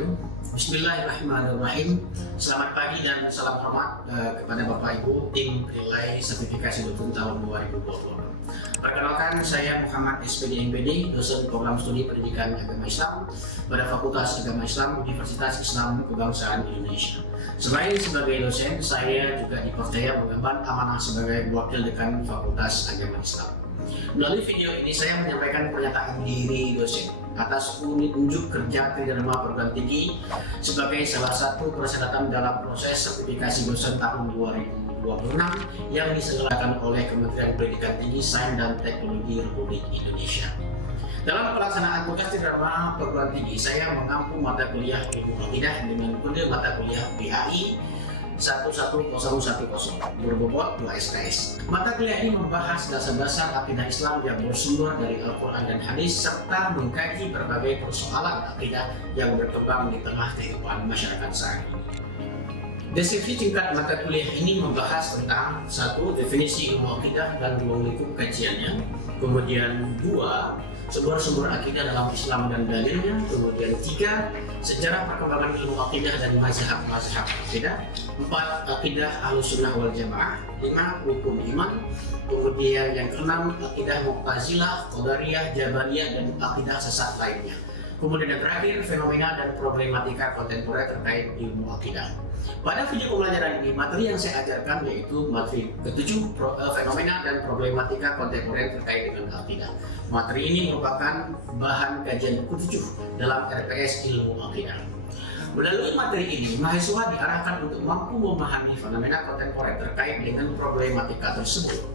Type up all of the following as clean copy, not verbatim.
wabarakatuh. Bismillahirrahmanirrahim. Selamat pagi dan salam hormat kepada Bapak Ibu tim Relay Sertifikasi Dukun tahun 2020. Perkenalkan, saya Muhammad SPD MPD, dosen program studi pendidikan agama Islam pada Fakultas Agama Islam Universitas Islam Kebangsaan Indonesia. Selain sebagai dosen, saya juga dipercaya mengemban amanah sebagai wakil dekan Fakultas Agama Islam. Melalui video ini saya menyampaikan pernyataan diri dosen atas unjuk kerja Tridharma Perguruan Tinggi sebagai salah satu persyaratan dalam proses sertifikasi dosen tahun 2026 yang diselenggarakan oleh Kementerian Pendidikan Tinggi, Sains dan Teknologi Republik Indonesia. Dalam pelaksanaan tugas Tridharma Perguruan Tinggi, saya mengampu mata kuliah Ilmu Akidah dengan kode mata kuliah BAI 11010 berbobot 2 SKS. Mata kuliah ini membahas dasar-dasar akidah Islam yang bersumber dari Al-Quran dan Hadis serta mengkaji berbagai persoalan akidah yang berkembang di tengah kehidupan masyarakat saat ini. Deskripsi tingkat mata kuliah ini membahas tentang 1. Definisi ilmu akidah dan ruang lingkup kajiannya, kemudian 2. Sumber-sumber akidah dalam Islam dan dalilnya, kemudian 3. Sejarah perkembangan ilmu akidah dan mazhab-mazhab akidah, 4. Akidah Ahlussunnah wal Jamaah, 5. Hukum iman, kemudian yang ke-6 akidah Mu'tazilah, Qadariyah, Jabariyah dan akidah sesat lainnya. Kemudian yang terakhir, fenomena dan problematika kontemporer terkait ilmu akidah. Pada video pembelajaran ini, materi yang saya ajarkan yaitu materi ke-7, fenomena dan problematika kontemporer terkait dengan akidah. Materi ini merupakan bahan kajian ke-7 dalam RPS Ilmu Akidah. Melalui materi ini, mahasiswa diarahkan untuk mampu memahami fenomena kontemporer terkait dengan problematika tersebut,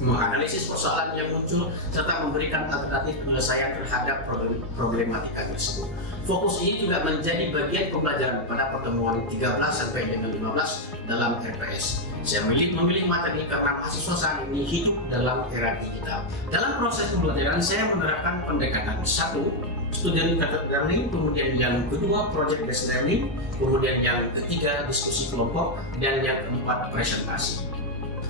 menganalisis persoalan yang muncul, serta memberikan alternatif penyelesaian terhadap problematika tersebut. Fokus ini juga menjadi bagian pembelajaran pada pertemuan 13 sampai dengan 15 dalam RPS. Saya memilih materi karena mahasiswa saat ini hidup dalam era digital. Dalam proses pembelajaran, saya menerapkan pendekatan 1. Student Centered Learning, kemudian yang kedua Project Based Learning, kemudian yang ketiga diskusi kelompok, dan yang keempat presentasi.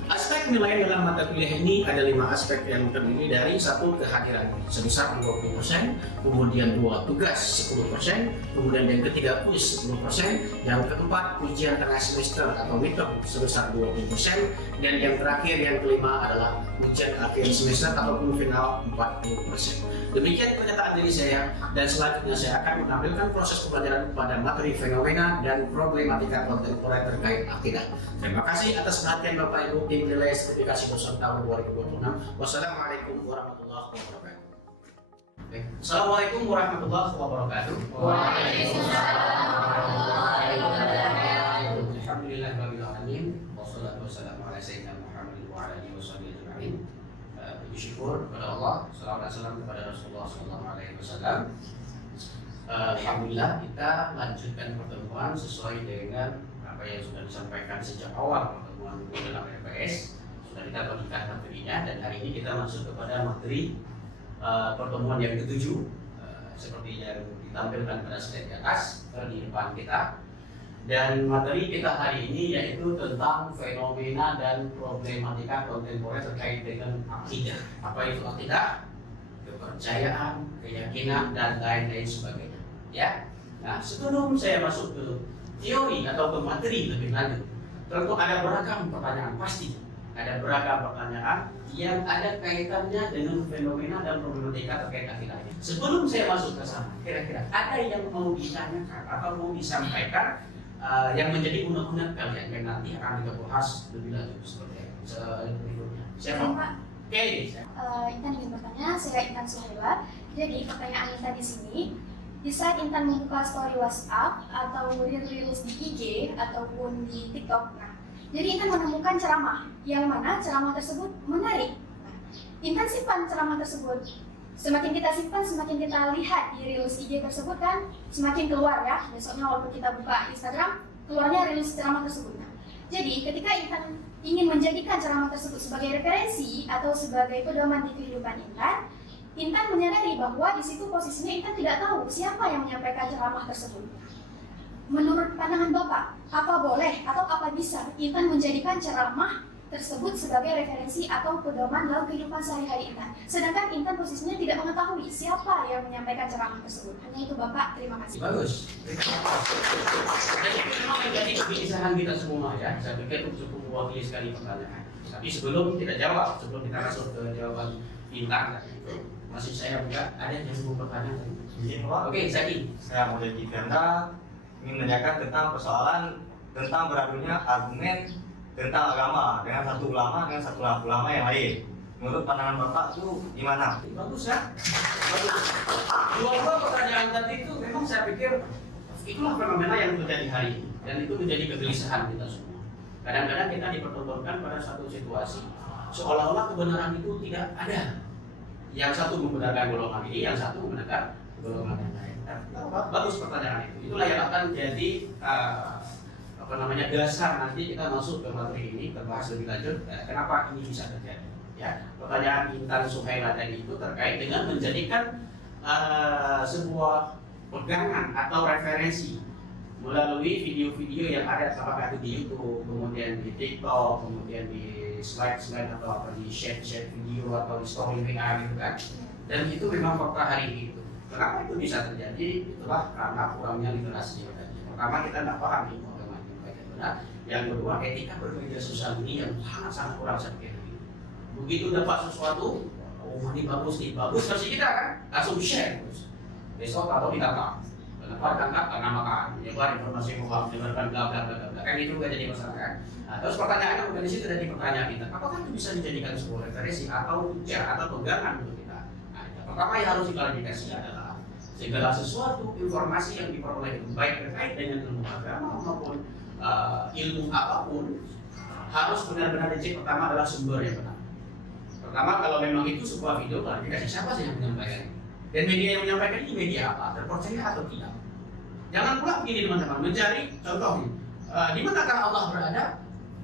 Aspek nilai dalam mata kuliah ini ada 5 aspek yang terdiri dari 1. Kehadiran sebesar 20%, kemudian 2. Tugas 10%, kemudian yang ketiga kuis 10%, yang keempat ujian tengah semester atau midterm sebesar 20%, dan yang terakhir yang kelima adalah ujian akhir semester ataupun final 40%. Demikian pernyataan diri saya, dan selanjutnya saya akan menampilkan proses pembelajaran pada materi fenomena dan problematika kontemporer terkait akidah. Terima kasih atas perhatian Bapak Ibu tim Relay Sertifikasi Dosen tahun 2026. Wassalamualaikum warahmatullahi wabarakatuh. Assalamualaikum warahmatullahi wabarakatuh. Waalaikumsalam warahmatullahi wabarakatuh. Alhamdulillahirabbil alamin. Wassalatu wassalamu ala sayyidina Muhammad wa ala alihi washabihi ajma'in. Puji syukur kepada Allah, salawat dan salam kepada Rasulullah SAW. Alhamdulillah, kita lanjutkan pertemuan sesuai dengan apa yang sudah disampaikan sejak awal pertemuan dalam RPS. Sudah kita bagikan materinya, dan hari ini kita masuk kepada materi pertemuan yang ke-7 seperti yang ditampilkan pada slide di atas di depan kita. Dan materi kita hari ini yaitu tentang fenomena dan problematika kontemporer terkait dengan akidah. Apa itu akidah? Kepercayaan, keyakinan, dan lain-lain sebagainya. Ya. Nah, sebelum saya masuk ke teori atau ke materi lebih lanjut, tentu ada beragam pertanyaan, pasti ada beragam pertanyaan yang ada kaitannya dengan fenomena dan problematika terkait akidah. Sebelum saya masuk ke sana, kira-kira ada yang mau ditanyakan atau mau disampaikan yang menjadi undang-undang kalian yang nanti akan kita bahas lebih lanjut seperti berikutnya. Siapa? Oke. Intan ingin bertanya, saya Intan Suhaila. Jadi pertanyaan Intan di sini, di saat Intan membuka story WhatsApp atau reels di IG ataupun di TikTok, jadi Intan menemukan ceramah yang mana ceramah tersebut menarik. Intan simpan ceramah tersebut. Semakin kita simpan, semakin kita lihat di reels IG tersebut kan semakin keluar ya. Besoknya walaupun kita buka Instagram, keluarnya reels ceramah tersebut. Jadi ketika Intan ingin menjadikan ceramah tersebut sebagai referensi atau sebagai pedoman di kehidupan Intan menyadari bahwa di situ posisinya Intan tidak tahu siapa yang menyampaikan ceramah tersebut. Menurut pandangan Bapak, apa boleh atau apa bisa Intan menjadikan ceramah tersebut sebagai referensi atau pedoman dalam kehidupan sehari-hari Intan. Sedangkan Intan posisinya tidak mengetahui siapa yang menyampaikan ceramah tersebut. Hanya itu Bapak, terima kasih. Bagus. Jadi itu memang menjadi kegelisahan kita semua ya. Saya pikir itu cukup mewakili sekali pertanyaan. Tapi sebelum kita jawab, sebelum kita masuk ke jawaban Intan tadi itu, masih saya buka ada yang mau bertanya tadi. Izin Pak. Oke, Zaki. Saya mau jadi Ganda ingin menanyakan tentang persoalan tentang beradunya argumen tentang agama dengan satu ulama dengan satu ulama yang lain. Menurut pandangan Bapak itu gimana? Bagus ya. Bagus. Dua pertanyaan tadi itu memang saya pikir itulah fenomena yang terjadi hari ini dan itu menjadi kegelisahan kita semua. Kadang-kadang kita dipertontonkan pada satu situasi seolah-olah kebenaran itu tidak ada. Yang satu membenarkan golongan ini, yang satu membenarkan golongan yang lain. Bagus pertanyaan itu. Itulah yang akan jadi dasar nanti kita masuk ke materi ini, kita bahas lebih lanjut kenapa ini bisa terjadi. Ya, pertanyaan Intan Suhaila tadi itu terkait dengan menjadikan sebuah pegangan atau referensi melalui video-video yang ada apakah itu di YouTube, kemudian di TikTok, kemudian di slide-slide atau apa di share video atau di story WA gitu kan. Dan itu memang fakta hari ini itu. Kenapa itu bisa terjadi? Itulah karena kurangnya literasi tadi. Pertama kita tidak paham ini agama yang baik dan benar. Yang kedua etika bermedia sosial ini yang sangat kurang sedikit. Begitu dapat sesuatu, oh ini bagus versi kita kan, langsung share terus. Besok kalau ditangkap, kenapa ditangkap? Karena makan, menyebar informasi bohong, menyebarkan bla bla bla bla. Kan itu juga jadi masalah kan. Nah, terus pertanyaannya kemudian di situ dari pertanyaan kita, apakah itu bisa dijadikan sebuah referensi atau hujah atau pegangan untuk kita? Nah, yang pertama yang harus diklarifikasi adalah segala sesuatu informasi yang diperoleh baik terkait dengan ilmu agama maupun ilmu apapun harus benar-benar dicek pertama adalah sumber yang benar. Pertama kalau memang itu sebuah video klarifikasi siapa sih yang menyampaikan dan media yang menyampaikan ini media apa, terpercaya atau tidak. Jangan pula begini teman-teman, mencari contoh di manakah Allah berada,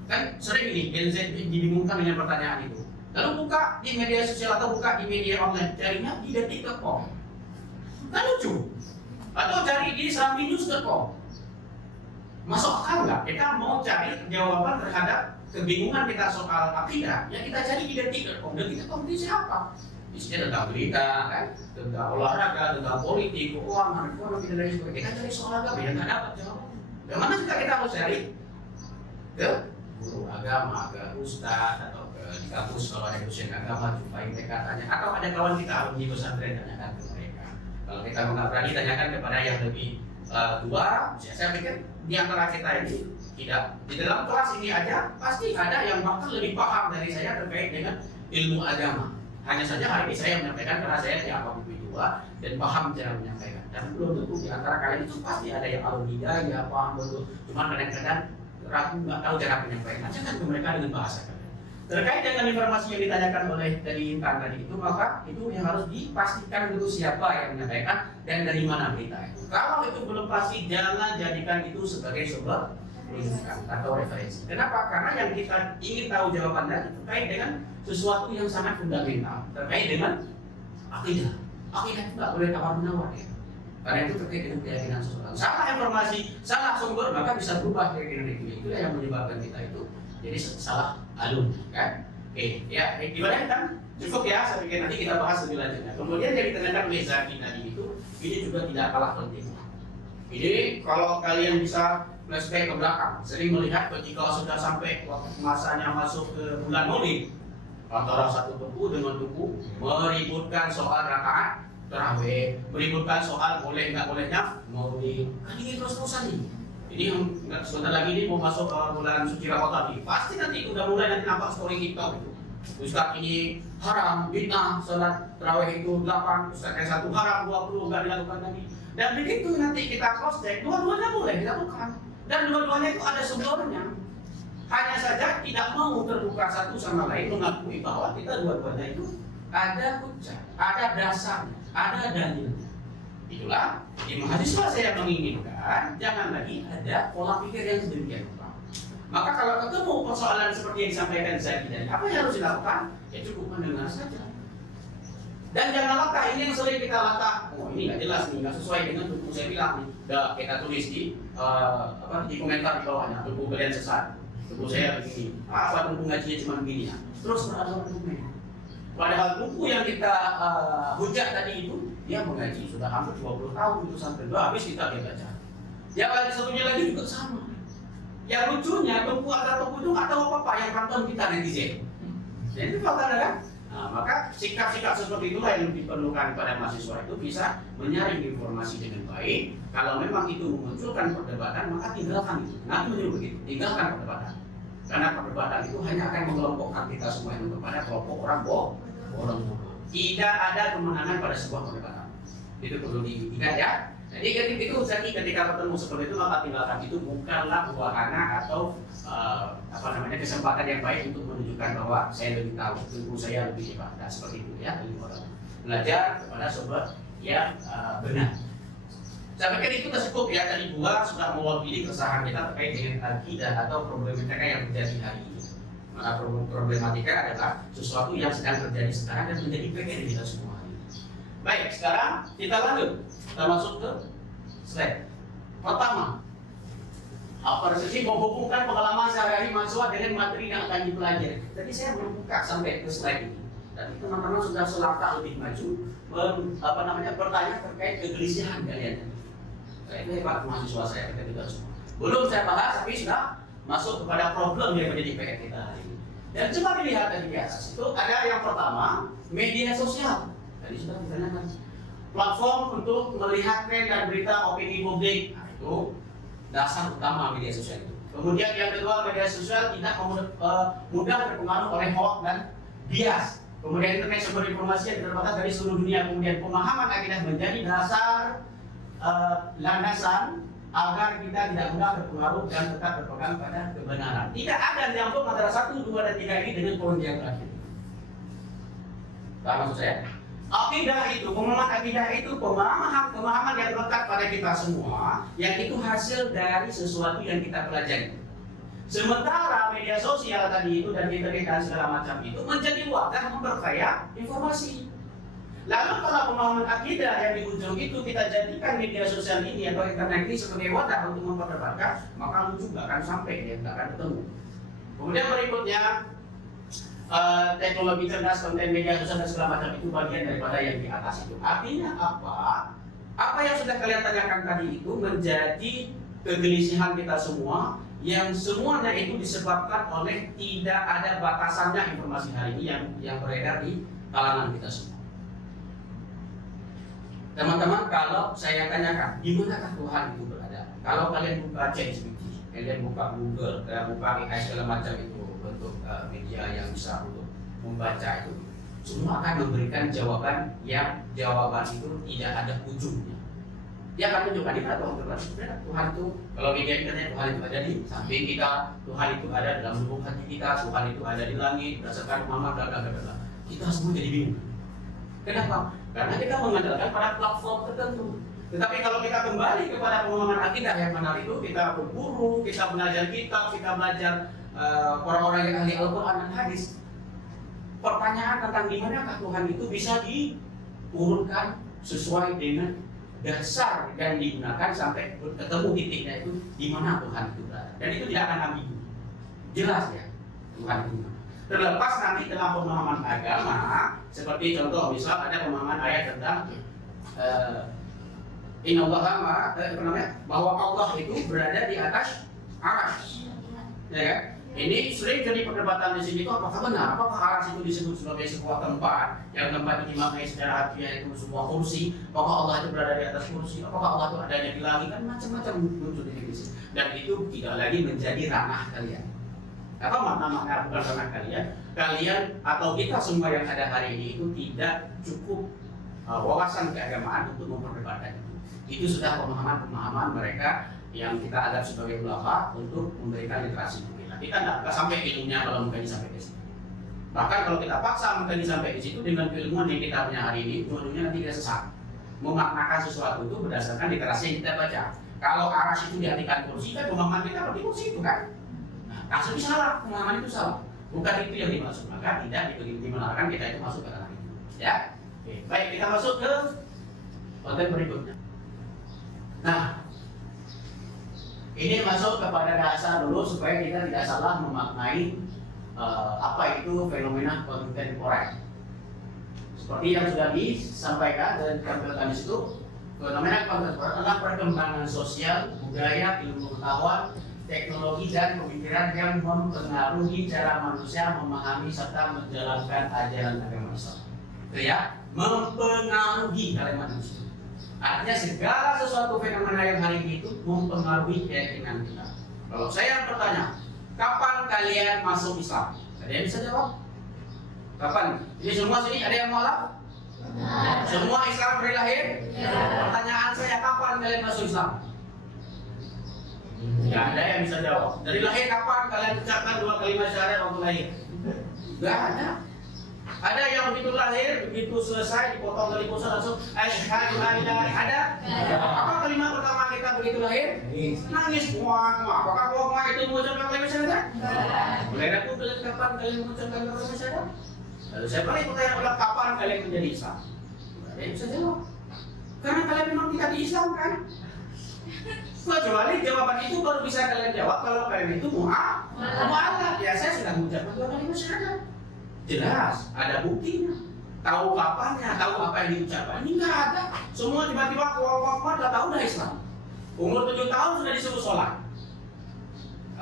kan sering ini Gen Z dibingungkan dengan pertanyaan itu. Lalu buka di media sosial atau buka di media online, carinya di detik.com. Kan lucu. Atau cari di serambinews.com. Masuk akal nggak? Kita mau cari jawaban terhadap kebingungan kita soal akidah, yang kita cari di detik.com. Detik.com itu siapa? Isinya tentang berita, kan? Tentang olahraga, tentang politik, keuangan, ekonomi dan lain sebagainya. Kita cari soal agama yang nggak dapat jawaban. Bagaimana kita harus cari? Ke guru agama, ke ustadz atau ke di kampus kalau ada dosen agama, jumpai mereka tanya. Atau ada kawan kita alumni pesantren tanyakan ke mereka. Kalau kita nggak berani tanyakan kepada yang lebih tua, saya pikir di antara kita ini tidak di dalam kelas ini aja pasti ada yang bahkan lebih paham dari saya terkait dengan ilmu agama. Hanya saja hari ini saya menyampaikan karena saya dianggap lebih tua dan paham cara menyampaikan. Dan belum tentu di antara kalian itu pasti ada yang alumni ya paham betul. Cuma kadang-kadang ragu nggak tahu cara menyampaikan. Ajarkan ke mereka dengan bahasa kalian. Terkait dengan informasi yang ditanyakan oleh dari Intan tadi itu, maka itu yang harus dipastikan dulu siapa yang menyampaikan dan dari mana berita itu. Kalau itu belum pasti, jangan jadikan itu sebagai sumber rujukan atau referensi. Kenapa? Karena yang kita ingin tahu jawaban tadi terkait dengan sesuatu yang sangat fundamental, terkait dengan akidah. Akidah itu nggak boleh tawar-menawar ya. Karena itu terkait dengan keyakinan seseorang. Salah informasi, salah sumber, maka bisa berubah keyakinan itu. Itulah yang menyebabkan kita itu jadi salah alum, kan? Oke, ya, gimana kan? Cukup ya, saya pikir nanti kita bahas lebih lanjut. Kemudian yang ditanyakan oleh Zaki tadi itu, ini juga tidak kalah penting. Jadi kalau kalian bisa flashback ke belakang, sering melihat ketika sudah sampai masanya masuk ke bulan Maulid, antara satu tuku dengan tuku meributkan soal rakaat tarawih, meributkan soal boleh nggak bolehnya Maulid. Kan ini terus-terusan nih. Ini yang sebentar lagi ini mau masuk bulan suci Ramadan ini. Pasti nanti udah mulai nanti nampak story TikTok itu. Ustaz ini haram, bid'ah, salat tarawih itu 8, ustaz yang satu haram 20 nggak dilakukan lagi. Dan begitu nanti kita cross check, dua-duanya boleh dilakukan. Dan dua-duanya itu ada sumbernya. Hanya saja tidak mau terbuka satu sama lain mengakui bahwa kita dua-duanya itu ada hujah, ada dasar, ada dalilnya. Itulah di mahasiswa saya menginginkan jangan lagi ada pola pikir yang sedemikian rupa. Maka kalau ketemu persoalan seperti yang disampaikan Zaki tadi, apa yang harus dilakukan? Ya cukup mendengar saja. Dan jangan latah, ini yang sering kita latah. Oh ini nggak jelas nih, nggak sesuai dengan buku saya bilang nih. Udah kita tulis di komentar di bawahnya, buku kalian sesat. Buku saya begini, apa buku ngajinya cuma begini ya? Terus berapa bukunya? Padahal buku yang kita hujat tadi itu, dia mengaji sudah hampir 20 tahun itu sampai habis kita dia baca. Yang lagi satunya lagi juga sama. Yang lucunya buku atau buku itu nggak tahu apa-apa yang kantor kita netizen. Jadi itu fakta kan? Nah, maka sikap-sikap seperti itulah yang diperlukan pada mahasiswa itu bisa menyaring informasi dengan baik. Kalau memang itu memunculkan perdebatan, maka tinggalkan itu. Nanti menyuruh begitu, tinggalkan perdebatan. Karena perdebatan itu hanya akan mengelompokkan kita semua itu kepada kelompok orang bodoh. Tidak ada kemenangan pada sebuah perdebatan. Itu perlu diingat ya. Jadi ketika bertemu seperti itu, maka tinggalkan itu bukanlah wahana atau kesempatan yang baik untuk menunjukkan bahwa saya lebih tahu, ilmu saya lebih hebat. Nah, seperti itu ya, belajar kepada sumber yang benar. Saya pikir itu cukup ya, tadi dua sudah mewakili keresahan kita terkait dengan akidah atau problematika yang terjadi hari ini. Maka problematika adalah sesuatu yang sedang terjadi sekarang dan menjadi PR kita semua. Baik, sekarang kita lanjut. Kita masuk ke slide pertama. Persepsi menghubungkan pengalaman sehari-hari mahasiswa dengan materi yang akan dipelajari. Tadi saya belum buka sampai ke slide ini. Tadi teman-teman sudah selangkah lebih maju bertanya terkait kegelisahan kalian. Itu hebat mahasiswa saya ketika semua. Belum saya bahas tapi sudah masuk kepada problem yang menjadi PR kita hari ini. Dan coba dilihat tadi di atas itu ada yang pertama media sosial. Tadi sudah ditanyakan. Platform untuk melihat tren dan berita opini publik. Nah, itu dasar utama media sosial itu. Kemudian yang kedua, media sosial tidak mudah terpengaruh oleh hoax dan bias. Kemudian internet sumber informasi yang terbatas dari seluruh dunia. Kemudian pemahaman akidah menjadi dasar landasan agar kita tidak mudah terpengaruh dan tetap berpegang pada kebenaran. Tidak ada nyambung antara 1, 2, dan 3 ini dengan poin yang terakhir. Paham maksud saya? Akidah itu, pemahaman akidah itu pemahaman yang lekat pada kita semua, yang itu hasil dari sesuatu yang kita pelajari. Sementara media sosial tadi itu dan internet dan segala macam itu menjadi wadah memperkaya informasi. Lalu kalau pemahaman akidah yang di ujung itu kita jadikan media sosial ini atau internet ini sebagai wadah untuk memperdebatkan, maka lucu nggak akan sampai, dia nggak akan ketemu. Kemudian berikutnya, teknologi cerdas, konten media sosial dan segala macam itu bagian daripada yang di atas itu. Artinya apa? Apa yang sudah kalian tanyakan tadi itu menjadi kegelisahan kita semua, yang semuanya itu disebabkan oleh tidak ada batasannya informasi hari ini yang beredar di kalangan kita semua. Teman-teman, kalau saya tanyakan, di manakah Tuhan itu berada? Kalau kalian buka ChatGPT, kalian buka Google, buka AI segala macam itu bentuk media yang bisa untuk membaca itu, semua akan memberikan jawaban yang jawaban itu tidak ada ujungnya. Dia akan tunjukkan di mana Tuhan berada. Tuhan itu, kalau media internet, Tuhan itu ada di samping kita, Tuhan itu ada dalam lubuk hati kita, Tuhan itu ada di langit berdasarkan Muhammad bla bla bla. Kita semua jadi bingung. Kenapa? Karena kita mengandalkan pada platform tertentu. Tetapi kalau kita kembali kepada pemahaman akidah yang benar itu, kita berburu, kita belajar kitab, kita belajar orang-orang yang ahli Al-Quran dan hadis. Pertanyaan tentang di manakah Tuhan itu bisa diurutkan sesuai dengan dasar yang digunakan sampai ketemu titiknya itu di mana Tuhan itu berada. Dan itu tidak akan ambigu. Jelas ya Tuhan itu. Terlepas nanti dalam pemahaman agama, seperti contoh misal ada pemahaman ayat tentang bahwa Allah itu berada di atas arsy, ya kan? Ini sering jadi perdebatan di sini itu apakah benar? Apakah arsy itu disebut sebagai sebuah tempat yang tempat itu dimaknai secara harfiah itu sebuah kursi? Apakah Allah itu berada di atas kursi? Apakah Allah itu adanya di langit? Kan macam-macam muncul di sini. Dan itu tidak lagi menjadi ranah kalian. Apa makna bukan ranah kalian? Kalian atau kita semua yang ada hari ini itu tidak cukup wawasan keagamaan untuk memperdebatkan itu. Itu sudah pemahaman mereka yang kita anggap sebagai ulama untuk memberikan literasi dunia. Kita tidak sampai ilmunya kalau mengkaji sampai ke situ. Bahkan kalau kita paksa mengkaji sampai ke situ dengan keilmuan yang kita punya hari ini, ujung-ujungnya nanti kita sesat. Memaknakan sesuatu itu berdasarkan literasi yang kita baca. Kalau arsy itu diartikan kursi, kan pemahaman kita seperti kursi itu kan. Kasus itu salah, pemahaman itu salah. Bukan itu yang dimaksud, maka tidak dibenarkan kita itu masuk ke ranah itu. Ya, oke. Baik, kita masuk ke konten berikutnya. Nah, Ini masuk kepada dasar dulu supaya kita tidak salah memaknai apa itu fenomena kontemporer. Seperti yang sudah disampaikan dan ditampilkan di situ, fenomena kontemporer adalah perkembangan sosial, budaya, ilmu pengetahuan, teknologi dan pemikiran yang mempengaruhi cara manusia memahami serta menjalankan ajaran agama Islam. Itu ya, mempengaruhi kalimat itu. Artinya segala sesuatu fenomena yang hari ini itu mempengaruhi keyakinan kita. Kalau saya bertanya, kapan kalian masuk Islam? Ada yang bisa jawab? Kapan? Jadi semua sini ada yang mualaf? Semua Islam dari lahir? Pertanyaan saya, kapan kalian masuk Islam? Tidak ada yang bisa jawab. Dari lahir kapan kalian ucapkan 2 kalimat syahadat waktu lahir? Tidak ada. Ada yang begitu lahir, begitu selesai dipotong dari pusat langsung asyhadu an la ilaha ada? Apa kalimat pertama kita begitu lahir? Nangis semua. Apakah semua itu mengucapkan kalimat syahadat? Mulai ragu kapan kalian mengucapkan kalimat syahadat? Lalu saya paling bertanya ulang, kapan kalian menjadi Islam? Ada yang bisa jawab. Karena kalian memang tidak di Islam kan? Kecuali jawaban itu baru bisa kalian jawab kalau kalian itu mu'alaf. Ya saya sudah mengucapkan 2 kalimat syahadat. Jelas, ada buktinya. Tahu kapannya, tahu apa yang diucapkan. Ini nggak ada. Semua tiba-tiba kuat nggak tahu dah Islam. Umur 7 tahun sudah disuruh sholat.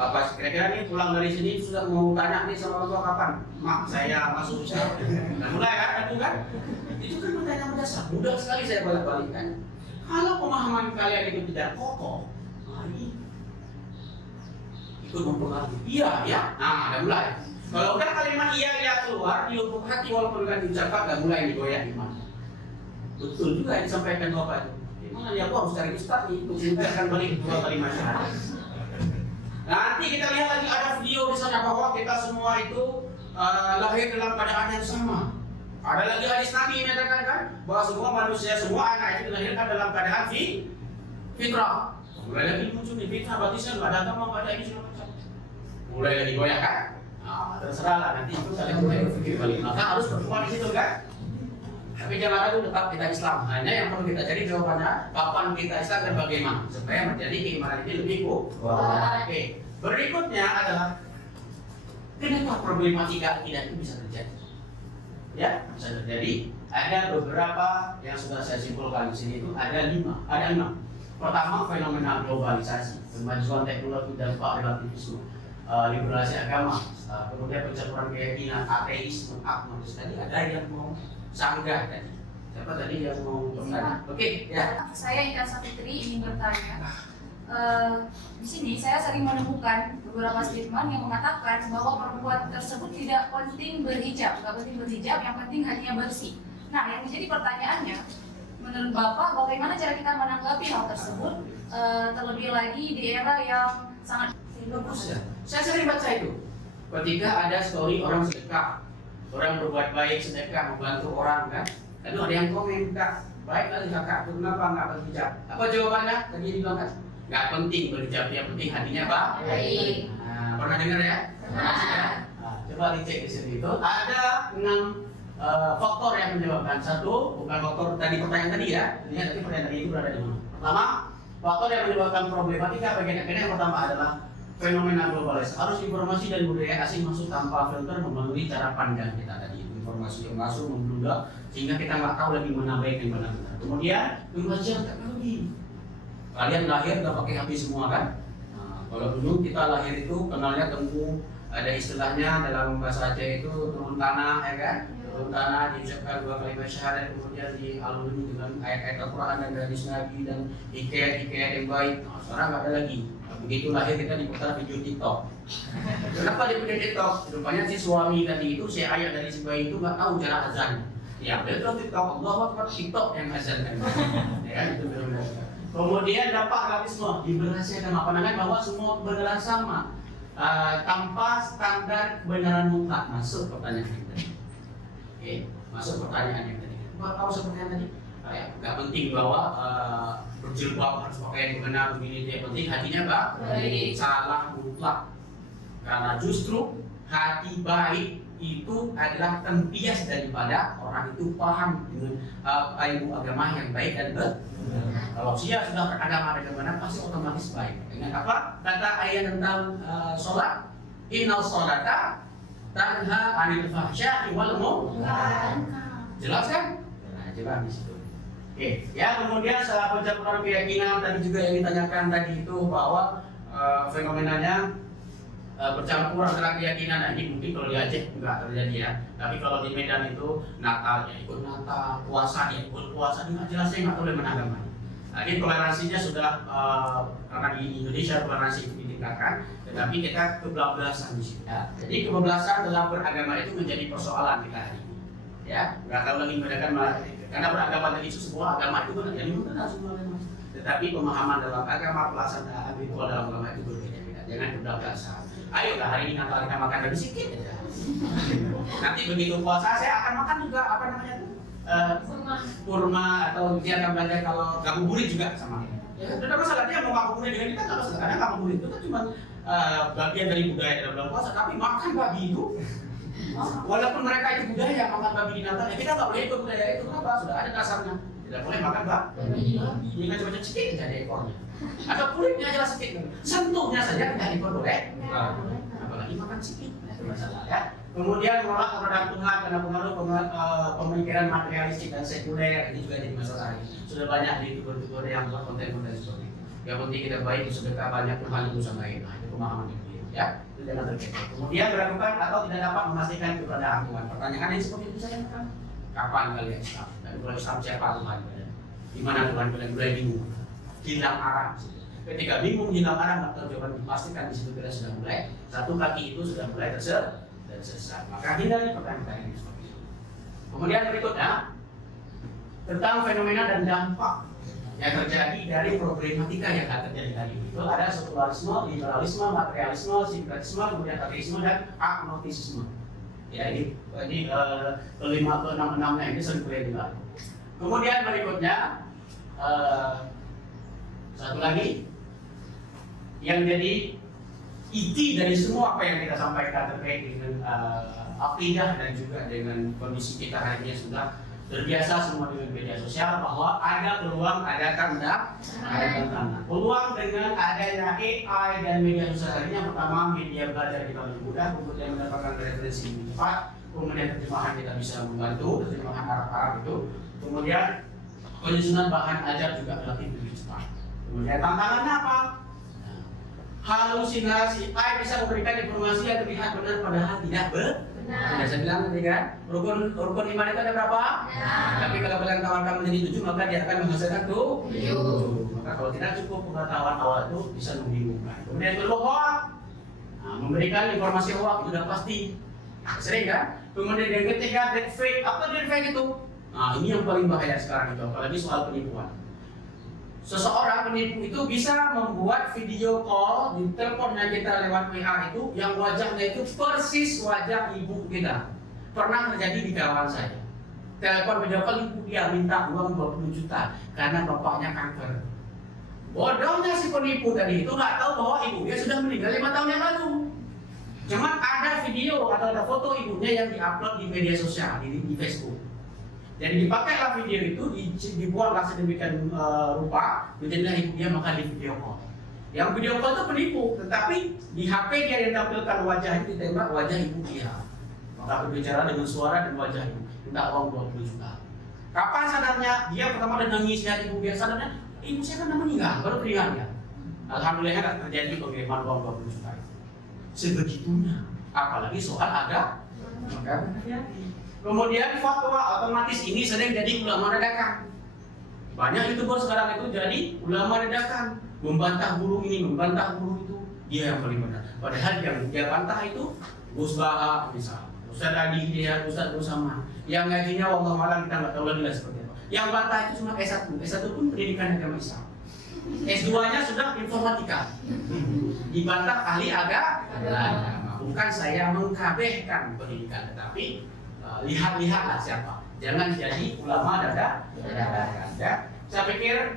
Apa kira-kira nih pulang dari sini sudah mau tanya nih sama orang tua kapan? Mak, saya masuk Islam. Nah, mulai kan, itu kan? Itu kan pertanyaan mendasar. Mudah sekali saya balik-balikkan. Kalau pemahaman kalian itu tidak kokoh, mari ikut mempengaruhi. Iya, ya. Nah, ada mulai. Kalau udah kalimat iya keluar di lubuk hati walaupun kan diucapkan, nggak mulai digoyah iman. Betul juga yang disampaikan Bapak itu. Gimana ya, gua harus cari ustaz nih untuk mengucapkan balik 2 kalimat syahadat. Nanti kita lihat lagi ada video di sana bahwa kita semua itu lahir dalam keadaan yang sama. Ada lagi hadis Nabi yang menyatakan kan bahwa semua manusia, semua anak itu dilahirkan dalam keadaan fitrah. Mulai lagi muncul nih fitrah, berarti saya nggak ada agama, nggak ada ini segala macam. Mulai lagi goyah kan? Nah, terserahlah nanti itu kalian mulai berpikir balik. Maka harus pertemuan di situ kan? Tapi jangan ragu tetap kita Islam. Hanya yang perlu kita cari jawabannya kapan kita Islam dan bagaimana supaya menjadi keimanan ini lebih kuat. Oke. Berikutnya adalah kenapa problematika akidah itu bisa terjadi? Ya, bisa terjadi. Ada beberapa yang sudah saya simpulkan di sini itu ada 5. Pertama, fenomena globalisasi, kemajuan teknologi dan relativisme, liberalisasi agama, kemudian pencampuran keyakinan, ateisme, agnostis. Tadi ada yang mau sanggah tadi. Siapa tadi yang mau bertanya? Oke, ya. Saya Ika Sapitri ingin bertanya. Di sini saya sering menemukan beberapa statement yang mengatakan bahwa perempuan tersebut tidak penting berhijab, nggak penting berhijab, yang penting hatinya bersih. Nah, yang menjadi pertanyaannya, menurut Bapak, bagaimana cara kita menanggapi hal tersebut, terlebih lagi di era yang sangat bagus ya. Saya sering baca itu. Ketika ada story orang sedekah, orang berbuat baik sedekah membantu orang kan, lalu ada yang komen, Kak, baik kali kakak, kenapa nggak berhijab? Apa jawabannya? Tadi dibilang kan, nggak penting berhijab, yang penting hatinya baik. Nah, pernah dengar ya? Nah, coba dicek di sini itu ada 6 faktor yang menyebabkan. Satu, bukan faktor tadi pertanyaan tadi ya, ini tapi pertanyaan tadi itu berada di mana? Pertama, faktor yang menyebabkan problematika bagian yang pertama adalah fenomena globalis. Arus informasi dan budaya asing masuk tanpa filter memenuhi cara pandang kita tadi. Informasi yang masuk membludak sehingga kita nggak tahu lagi mana baik dan mana benar. Kemudian kemajuan teknologi. Kalian lahir nggak pakai HP semua kan? Nah, kalau dulu kita lahir itu kenalnya tentu ada istilahnya dalam bahasa Aceh itu turun tanah ya kan? Turun tanah diucapkan 2 kalimat syahadat kemudian dialuni dengan ayat-ayat Al-Quran dan hadis Nabi dan hikayat yang baik. Nah, sekarang nggak ada lagi. Begitu lahir kita diputar video TikTok. Kenapa di video TikTok? Rupanya si suami tadi itu, si ayah dari si bayi itu nggak tahu cara azan. Ya, dia tahu TikTok, Allah Akbar, TikTok yang azan kan. Ya kan, itu benar-benar. Kemudian dampak rasisme, liberalisasi agama, pandangan bahwa semua beneran sama, tanpa standar kebenaran mutlak. Masuk pertanyaan kita. Oke, masuk pertanyaan yang tadi. Tahu seperti yang tadi? Nggak penting bahwa berjilbab harus pakai yang benar begini, yang penting hatinya baik. Salah mutlak. Karena justru hati baik itu adalah tempias daripada orang itu paham dengan ilmu agama yang baik dan benar. Kalau dia sudah beragama dengan benar pasti otomatis baik. Dengan apa? Kata ayat tentang sholat, innal sholata tanha 'anil fahsya'i wal munkar. Jelas kan? Nah, jelas di situ. Oke, ya kemudian setelah pencabulan keyakinan tadi juga yang ditanyakan tadi itu bahwa fenomenanya bercampur antara keyakinan. Nah, ini mungkin kalau di Aceh enggak terjadi ya, tapi kalau di Medan itu Natal ya ikut Natal, puasa ya ikut puasa, ini nggak jelas, saya nggak tahu dari mana agama. Nah, ini toleransinya sudah karena di Indonesia toleransi itu ditingkatkan, tetapi kita kebablasan di sini. Ya. Jadi kebablasan dalam beragama itu menjadi persoalan kita hari ini. Ya, nggak tahu lagi membedakan karena beragama tadi itu semua agama itu benar, jadi benar semua agama. Tetapi pemahaman dalam agama, pelaksanaan ritual dalam agama itu berbeda-beda. Jangan kebablasan. Ayolah hari ini Natal kita makan lebih sedikit aja. Nanti begitu puasa saya akan makan juga apa namanya tuh kurma atau dia akan belajar kalau ngabuburit juga sama. Ya, tidak masalah dia mau ngabuburit dengan kita nggak masalah. Karena ngabuburit itu kan cuma bagian dari budaya dalam bulan puasa. Tapi makan babi itu, walaupun mereka itu budaya makan babi di Natal, ya kita nggak boleh ikut budaya itu. Kenapa? Sudah ada dasarnya. Tidak boleh makan babi. Ini kan cuma sedikit saja ekornya. Atau kulitnya aja sedikit, sentuhnya saja tidak diperboleh. Apalagi makan sedikit, itu masalah ya. Kemudian menolak kepada Tuhan karena pengaruh pemikiran materialistik dan sekuler, ini juga jadi masalah. Sudah banyak di youtuber yang buat konten-konten seperti itu. Yang penting kita baik, sedekah banyak, Tuhan itu sama lain. Nah, itu pemahaman itu ya. Itu jangan terkecoh. Kemudian meragukan atau tidak dapat memastikan keberadaan Tuhan. Pertanyaan yang seperti itu saya kan, kapan kalian Islam? Dan mulai Islam siapa Tuhan? Di mana Tuhan kalian mulai bingung? Hilang arah. Ketika bingung hilang arah nggak tahu jawaban dipastikan di situ kita sudah mulai satu kaki itu sudah mulai tersesat. Maka hindari pertanyaan seperti itu. Kemudian berikutnya tentang fenomena dan dampak yang terjadi dari problematika yang akan terjadi tadi. Itu ada sekularisme, liberalisme, materialisme, sinkretisme, kemudian ateisme dan agnostisisme. Ya ini kelima ke enamnya ini sering terjadi. Kemudian berikutnya satu lagi yang jadi inti dari semua apa yang kita sampaikan terkait dengan akidah dan juga dengan kondisi kita hari ini sudah terbiasa semua dengan media sosial bahwa ada peluang, ada tanda, ada tantangan. Peluang dengan adanya AI dan media sosial hari ini yang pertama media belajar kita lebih mudah, kemudian mendapatkan referensi lebih cepat, kemudian terjemahan kita bisa membantu, terjemahan Arab itu, kemudian penyusunan bahan ajar juga relatif lebih cepat. Kemudian tantangannya apa? Halusinasi, AI bisa memberikan informasi yang terlihat benar padahal tidak benar. Saya bilang tadi kan, rukun iman itu ada berapa? Tapi kalau kalian tawarkan menjadi 7 maka dia akan menghasilkan 7. Maka kalau tidak cukup pengetahuan awal itu bisa membingungkan. Kemudian berbohong, memberikan informasi hoax itu sudah pasti sering kan? Kemudian yang ketiga deepfake, apa deepfake itu? Nah ini yang paling bahaya sekarang itu, apalagi soal penipuan. Seseorang penipu itu bisa membuat video call di teleponnya kita lewat WA itu yang wajahnya itu persis wajah ibu kita. Pernah terjadi di kawan saya. Telepon video call ibu dia minta uang 20 juta karena bapaknya kanker. Bodohnya si penipu tadi itu nggak tahu bahwa ibu dia sudah meninggal 5 tahun yang lalu. Cuman ada video atau ada foto ibunya yang diupload di media sosial di Facebook. Jadi dipakailah video itu, dibuatlah sedemikian rupa, menjadilah ibu dia maka di video call. Yang video call itu penipu, tetapi di HP dia ditampilkan wajah itu, ditembak wajah ibu dia. Maka berbicara dengan suara dan wajah ibu, minta uang 20 juta. Kapan sadarnya? Dia pertama dan nangisnya ibu dia sadarnya, ibu saya kan meninggal, baru teringat ya. Alhamdulillah kan terjadi pengiriman uang 20 juta. Sebegitunya, apalagi soal agama. Maka hati-hati. Kemudian fatwa otomatis ini sering jadi ulama dadakan. Banyak YouTuber sekarang itu jadi ulama dadakan, membantah guru ini, membantah guru itu. Dia yang paling benar. Padahal yang dia bantah itu Gus Baha misal, Ustaz Adi dia, Ustaz Usama. Yang ngajinya wallahu a'lam kita nggak tahu lagi lah seperti apa. Yang bantah itu cuma S1. S1 pun pendidikan agama Islam. S2-nya sudah informatika. Dibantah ahli agama. Bukan saya mengkabehkan pendidikan, tetapi lihat-lihatlah siapa. Jangan jadi ulama dadakan. Ya. Saya pikir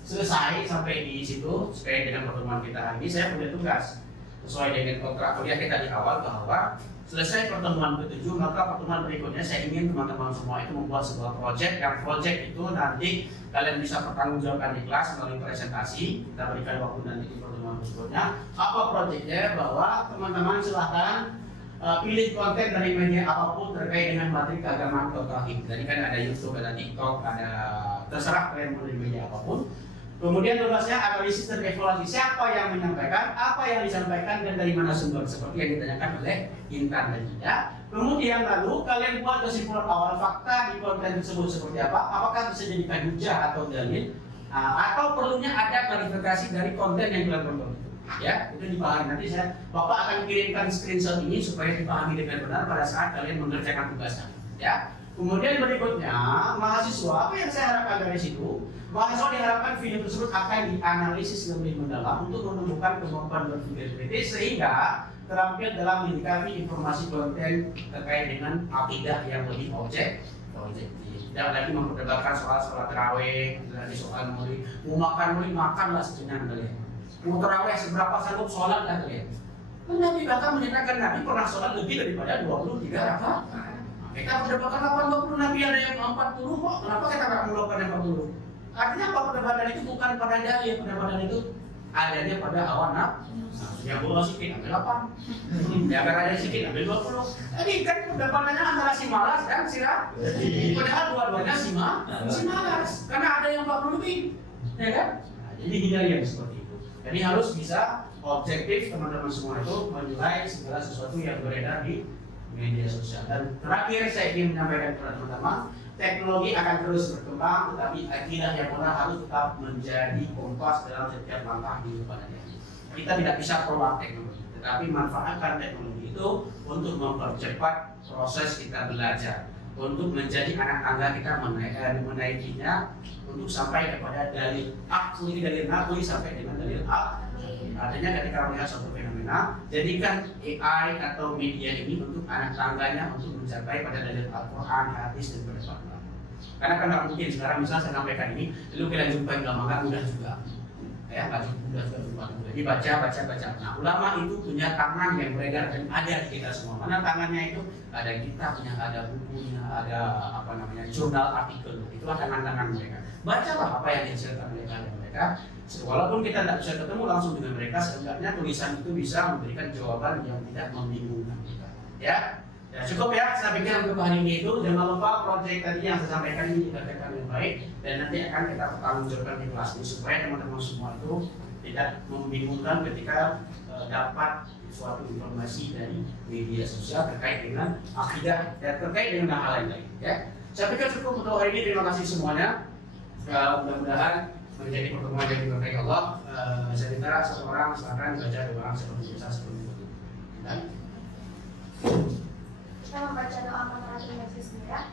selesai sampai di situ. Supaya dengan pertemuan kita hari ini saya punya tugas. sesuai dengan kontrak kuliah kita di awal bahwa selesai pertemuan ke-7, maka pertemuan berikutnya saya ingin teman-teman semua itu membuat sebuah proyek, yang proyek itu nanti kalian bisa pertanggungjawabkan di kelas melalui presentasi. Kita berikan waktu nanti di pertemuan berikutnya. Apa proyeknya? Bahwa teman-teman silahkan pilih konten dari media apapun terkait dengan materi keagamaan atau tauhid. Jadi kan ada YouTube, ada TikTok, ada terserah kalian mau dari media apapun. Kemudian tugasnya analisis dan evaluasi, siapa yang menyampaikan, apa yang disampaikan, dan dari mana sumber, seperti yang ditanyakan oleh Intan tadi ya. Kemudian lalu kalian buat kesimpulan awal fakta di konten tersebut seperti apa, apakah bisa dijadikan hujah atau dalil, atau perlunya ada klarifikasi dari konten yang kalian tonton itu. Ya, itu dipahami. Nanti Bapak akan kirimkan screenshot ini supaya dipahami dengan benar pada saat kalian mengerjakan tugasnya. Ya. Kemudian berikutnya, mahasiswa, apa yang saya harapkan dari situ? Mahasiswa diharapkan video tersebut akan dianalisis lebih mendalam untuk menemukan kemampuan berpikir kritis sehingga terampil dalam menyikapi informasi konten terkait dengan akidah yang lebih objektif. Tidak lagi memperdebatkan soal sholat tarawih, lagi soal mau makan makanlah sekenyang kalian. Mau tarawih seberapa sanggup sholat lah kalian. Nabi bahkan menyatakan Nabi pernah sholat lebih daripada 23 rakaat. Kita berdebatkan 80 Nabi ada yang 40 kok, kenapa kita nggak melakukan yang 40? Artinya apa, perdebatan itu bukan pada dalil, perdebatan itu adanya pada hawa nafsu. Yang bawa sikit ambil 8, yang ada sikit ambil 20. Jadi kan perdebatannya antara si malas dan si rajin. Padahal dua-duanya si malas, karena ada yang 40 lebih, ya kan? Nah, jadi hindari yang seperti itu. Jadi harus bisa objektif teman-teman semua itu menilai segala sesuatu yang beredar di media sosial. Dan terakhir saya ingin menyampaikan kepada teman-teman, teknologi akan terus berkembang, tetapi akidah yang benar harus tetap menjadi kompas dalam setiap langkah kehidupan ini. Kita tidak bisa prolog teknologi, tetapi manfaatkan teknologi itu untuk mempercepat proses kita belajar, untuk menjadi anak tangga kita menaikinya, untuk sampai kepada dalil akli, dalil nakli sampai dengan dalil akli. Artinya ketika melihat suatu fenomena, jadikan AI atau media ini untuk anak tangganya untuk mencapai pada dalil Al-Quran, hadis, dan berdebat. Karena kan nggak mungkin sekarang misalnya saya sampaikan ini, lalu kita jumpai ulama, kan mudah juga. Ya, nggak mudah juga jumpa. Jadi baca. Nah, ulama itu punya tangan yang beredar dan ada di kita semua. Mana tangannya itu? Ada kitabnya, ada bukunya, ada jurnal, artikel. Itulah tangan-tangan mereka. Bacalah apa yang dihasilkan oleh mereka. Walaupun kita tidak bisa ketemu langsung dengan mereka, sebenarnya tulisan itu bisa memberikan jawaban yang tidak membingungkan kita. Ya, cukup ya. Saya pikir untuk hari ini itu, jangan lupa proyek tadi yang saya sampaikan ini kita kerjakan dengan baik, dan nanti akan kita pertanggungjawabkan di kelas ini supaya teman-teman semua itu tidak membingungkan ketika dapat suatu informasi dari media sosial terkait dengan akidah dan terkait dengan hal lain. Ya, saya pikir cukup untuk hari ini. Terima kasih semuanya. Mudah-mudahan menjadi pertemuan yang diberkahi Allah. Saya minta satu orang silakan baca doa seperti biasa seperti itu. Kita membaca doa menaati majelis ya.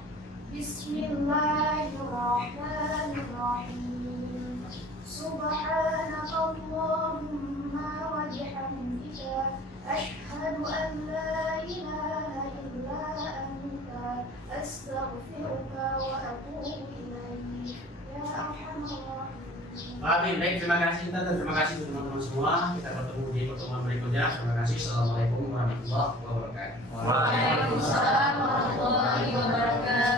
Bismillahirrahmanirrahim. Subhanakallahumma wa bihamdika asyhadu an la ilaha illa anta astaghfiruka wa atubu ilaik. Ya arhamar rahimin. Baik, terima kasih Intan dan terima kasih teman-teman semua. Kita bertemu di pertemuan berikutnya. Terima kasih. Assalamualaikum warahmatullahi wabarakatuh. Waalaikumsalam warahmatullahi wabarakatuh.